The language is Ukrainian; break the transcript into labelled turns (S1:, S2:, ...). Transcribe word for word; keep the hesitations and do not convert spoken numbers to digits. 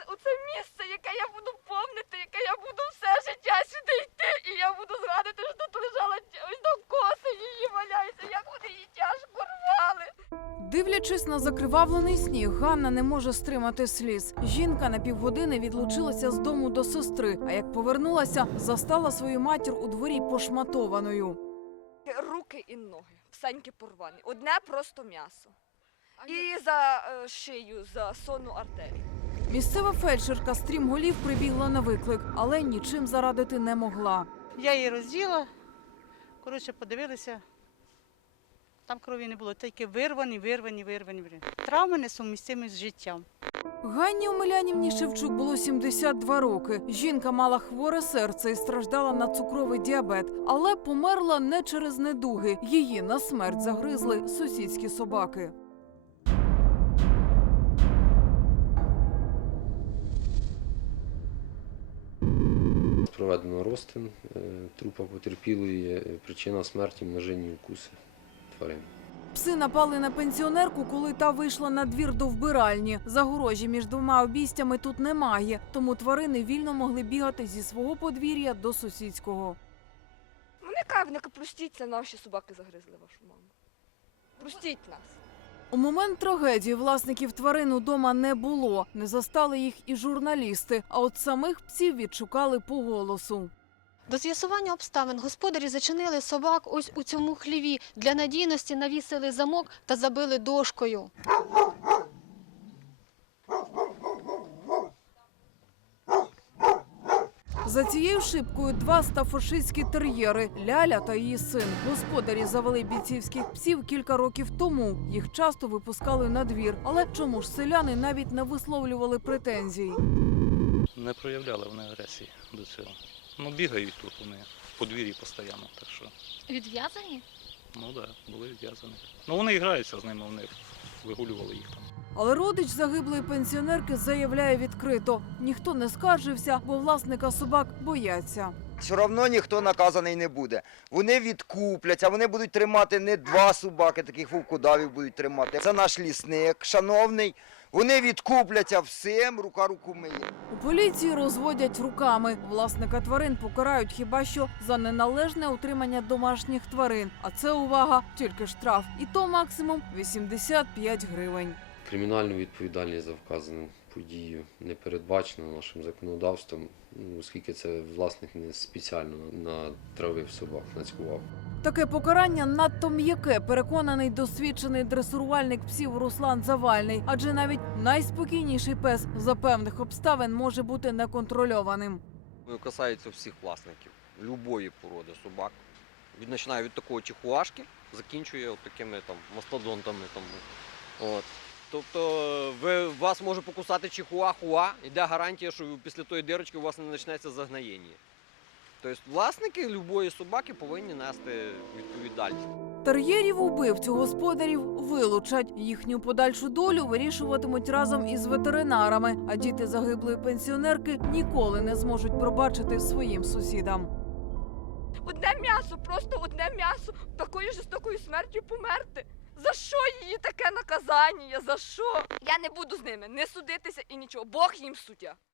S1: оце місце, яке я буду помнити, яке я буду все життя сюди йти, і я буду згадувати, що тут лежала ось до коси її валяються, як вони її тяжко рвали.
S2: Дивлячись на закривавлений сніг, Ганна не може стримати сліз. Жінка на півгодини відлучилася з дому до сестри, а як повернулася, застала свою матір у дворі пошматованою.
S1: Руки і ноги, всенькі порвані, одне просто м'ясо. І за е, шию, за сонну артерію.
S2: Місцева фельдшерка стрімголів прибігла на виклик, але нічим зарадити не могла.
S3: Я її розділа, коротше, подивилися, там крові не було, тільки вирвані, вирвані, вирвані. Травми несумістимі з життям.
S2: Ганні Омелянівні Шевчук було сімдесят два роки. Жінка мала хворе серце і страждала на цукровий діабет, але померла не через недуги. Її на смерть загризли сусідські собаки.
S4: Проведено розтин трупа потерпілої, причина смерті – множинні укуси тварин.
S2: Пси напали на пенсіонерку, коли та вийшла на двір до вбиральні. Загорожі між двома обійстями тут немає, тому тварини вільно могли бігати зі свого подвір'я до сусідського.
S1: Вони кажуть, не простіть, це наші собаки загризли вашу маму. Простіть нас.
S2: У момент трагедії власників тварин удома не було. Не застали їх і журналісти, а от самих псів відшукали по голосу.
S5: До з'ясування обставин господарі зачинили собак ось у цьому хліві. Для надійності навісили замок та забили дошкою.
S2: За цією шибкою два стафошистські тер'єри – Ляля та її син. Господарі завели бійцівських псів кілька років тому. Їх часто випускали на двір. Але чому ж селяни навіть не висловлювали претензій?
S6: Не проявляли вони агресії до цього. Ну, бігають тут вони в подвір'ї постійно, так що.
S5: Відв'язані?
S6: Ну так, да, були відв'язані. Ну вони граються з ними, вони вигулювали їх там.
S2: Але родич загиблої пенсіонерки заявляє відкрито. Ніхто не скаржився, бо власника собак бояться.
S7: Все одно ніхто наказаний не буде. Вони відкупляться, вони будуть тримати не два собаки, таких вовкодавів будуть тримати. Це наш лісник, шановний. Вони відкупляться всім, рука руку миє.
S2: У поліції розводять руками. Власника тварин покарають хіба що за неналежне утримання домашніх тварин. А це, увага, тільки штраф. І то максимум вісімдесят п'ять гривень.
S4: Кримінальну відповідальність за вказану подію не передбачено нашим законодавством, оскільки це власник не спеціально натравив собак, нацькував.
S2: Таке покарання надто м'яке, переконаний досвідчений дресурувальник псів Руслан Завальний. Адже навіть найспокійніший пес за певних обставин може бути неконтрольованим.
S8: Касається всіх власників, будь-якої породи собак. Від, починає від такого чихуашки, закінчує от такими там мастодонтами. Там, от. Тобто ви, вас може покусати чихуахуа, йде гарантія, що після тої дирочки у вас не почнеться загноєння. Тобто власники будь-якої собаки повинні нести відповідальність.
S2: Тер'єрів-убивцю господарів вилучать. Їхню подальшу долю вирішуватимуть разом із ветеринарами, а діти загиблої пенсіонерки ніколи не зможуть пробачити своїм сусідам.
S1: Одне м'ясо, просто одне м'ясо, такою жорстокою смертю померти. За що її таке наказання? За що? Я не буду з ними не судитися і нічого. Бог їм суддя.